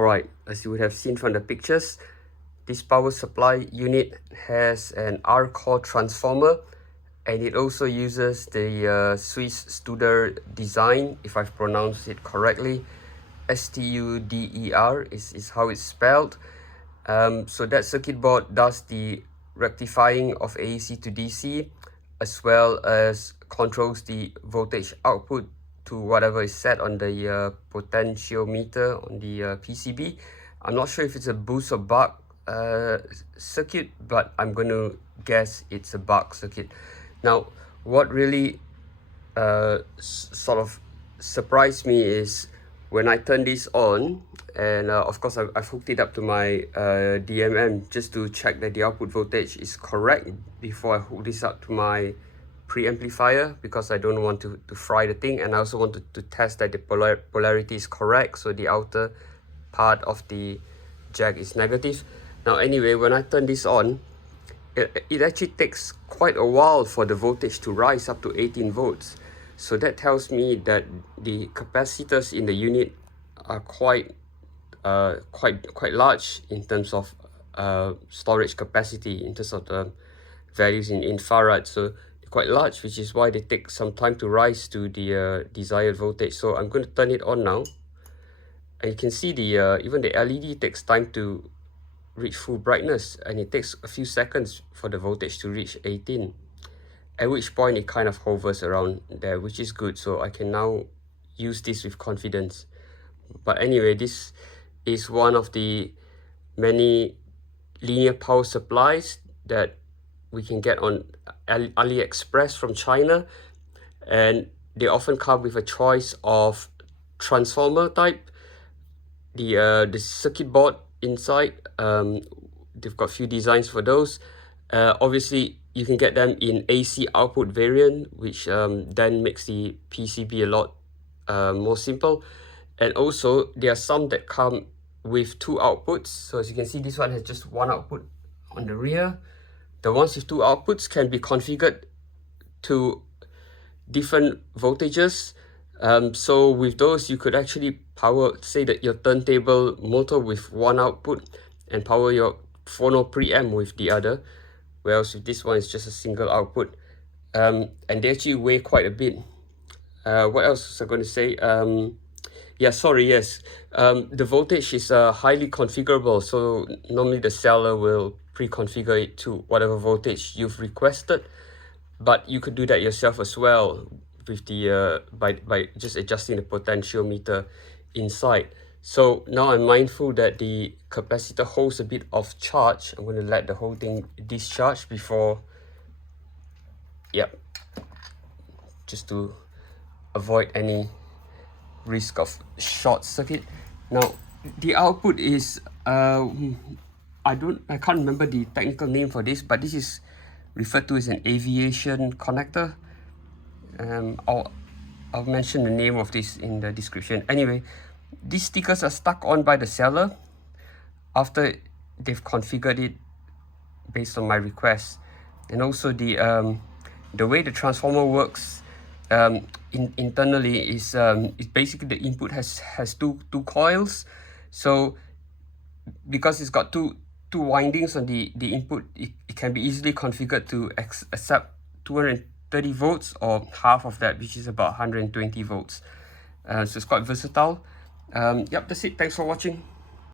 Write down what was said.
Alright, as you would have seen from the pictures, this power supply unit has an R-core transformer, and it also uses the Swiss Studer design, if I've pronounced it correctly. STUDER is how it's spelled. So that circuit board does the rectifying of AC to DC, as well as controls the voltage output to whatever is set on the potentiometer on the PCB. I'm not sure if it's a boost or buck circuit, but I'm going to guess it's a buck circuit. Now, what really sort of surprised me is when I turn this on, and of course I've hooked it up to my DMM just to check that the output voltage is correct before I hook this up to my pre-amplifier, because I don't want to fry the thing, and I also want to test that the polarity is correct, so the outer part of the jack is negative. Now anyway, when I turn this on, it actually takes quite a while for the voltage to rise up to 18 volts. So that tells me that the capacitors in the unit are quite large in terms of storage capacity, in terms of the values in farad. So they're quite large, which is why they take some time to rise to the desired voltage. So I'm going to turn it on now, and you can see the even the LED takes time to reach full brightness, and it takes a few seconds for the voltage to reach 18, at which point it kind of hovers around there, which is good. So I can now use this with confidence. But anyway, this is one of the many linear power supplies that we can get on AliExpress from China, and they often come with a choice of transformer type, the circuit board inside. They've got a few designs for those. Obviously you can get them in AC output variant, which then makes the PCB a lot more simple. And also there are some that come with two outputs. So as you can see, this one has just one output on the rear. The ones with two outputs can be configured to different voltages. So with those, you could actually power, say that your turntable motor with one output, and power your phono preamp with the other, whereas with this one it's just a single output. And they actually weigh quite a bit. What else was I going to say? The voltage is highly configurable, so normally the seller will pre-configure it to whatever voltage you've requested, but you could do that yourself as well with the by just adjusting the potentiometer inside. So now I'm mindful that the capacitor holds a bit of charge. I'm going to let the whole thing discharge before, just to avoid any risk of short circuit. Now the output is I can't remember the technical name for this, but this is referred to as an aviation connector. I'll mention the name of this in the description. Anyway, these stickers are stuck on by the seller after they've configured it based on my request. And also the way the transformer works internally is basically the input has two coils. So because it's got two windings on the input, it can be easily configured to accept 230 volts or half of that, which is about 120 volts. So it's quite versatile. That's it. Thanks for watching.